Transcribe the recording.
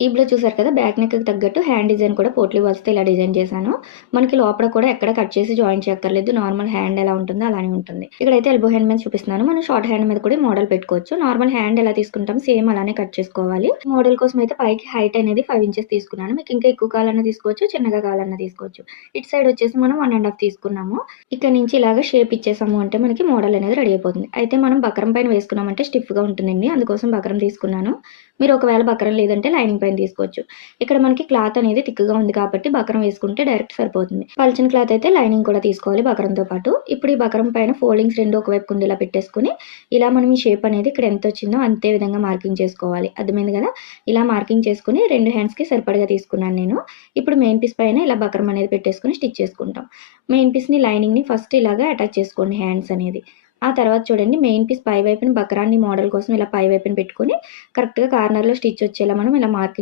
ఈ బ్లౌజ్ చూసారు కదా! బ్యాక్ నెక్‌కి తగ్గట్టు హ్యాండ్ డిజైన్ కూడా పోట్లీ బాల్స్‌తో ఇలా డిజైన్ చేశాను. మనకి లోపల కూడా ఎక్కడ కట్ చేసి జాయిన్ చేయక్కర్లేదు. నార్మల్ హ్యాండ్ ఎలా ఉంటుందో అలానే ఉంటుంది. ఇక్కడైతే ఎల్బో హ్యాండ్ మీద చూపిస్తున్నాను. మనం షార్ట్ హ్యాండ్ మీద కూడా మోడల్ పెట్టుకోవచ్చు. నార్మల్ హ్యాండ్ ఎలా తీసుకుంటామో సేమ్ అలానే కట్ చేసుకోవాలి. మోడల్ కోసం అయితే పైకి హైట్ అనేది 5 ఇంచెస్ తీసుకున్నాను. మీకు ఇంకా ఎక్కువ కావాలన్నా తీసుకోవచ్చు. చిన్నగా కావాలన్నా తీసుకోవచ్చు. ఇటు సైడ్ వచ్చేసి మనం 1 ½ తీసుకున్నాము. ఇక్కడ నుంచి ఇలాగ షేప్ ఇచ్చేసాము అంటే మనకి మోడల్ అనేది రెడీ అయిపోతుంది. అయితే మనం బక్రం పైన వేసుకున్నామంటే స్టిఫ్‌గా ఉంటుందండి. అందుకోసం బక్రం తీసుకున్నాను. మీరు ఒకవేళ బక్రం లేదంటే లైనింగ్ పైన తీసుకోవచ్చు. ఇక్కడ మనకి క్లాత్ అనేది థిక్‌గా ఉంది కాబట్టి బక్రం వేసుకుంటే డైరెక్ట్ సరిపోతుంది. పల్చని క్లాత్ అయితే లైనింగ్ కూడా తీసుకోవాలి బక్రంతో పాటు. ఇప్పుడు ఈ బక్రం పైన ఫోల్డింగ్స్ 2 ఒకవైపు కుండేలా పెట్టేసుకొని, ఇలా మనం ఈ షేప్ అనేది ఇక్కడ ఎంతొచ్చిందో అంతే విధంగా మార్కింగ్ చేసుకోవాలి. అర్థమైంది కదా! ఇలా మార్కింగ్ చేసుకొని 2 హ్యాండ్స్‌కి సరిపడగా తీసుకున్నాను నేను. ఇప్పుడు మెయిన్ పీస్ పైన ఇలా బక్రం అనేది పెట్టేసుకొని స్టిచ్ చేసుకుంటాం. మెయిన్ పీస్‌ని లైనింగ్‌ని ఫస్ట్ ఇలాగా అటాచ్ చేసుకోండి హ్యాండ్స్ అనేది. ఆ తర్వాత చూడండి మెయిన్ పీస్ పై వైపున బక్రాన్ని మోడల్ కోసం ఇలా పై వైపున పెట్టుకొని కరెక్ట్‌గా కార్నర్‌లో స్టిచ్ వచ్చేలా మనం ఇలా మార్కింగ్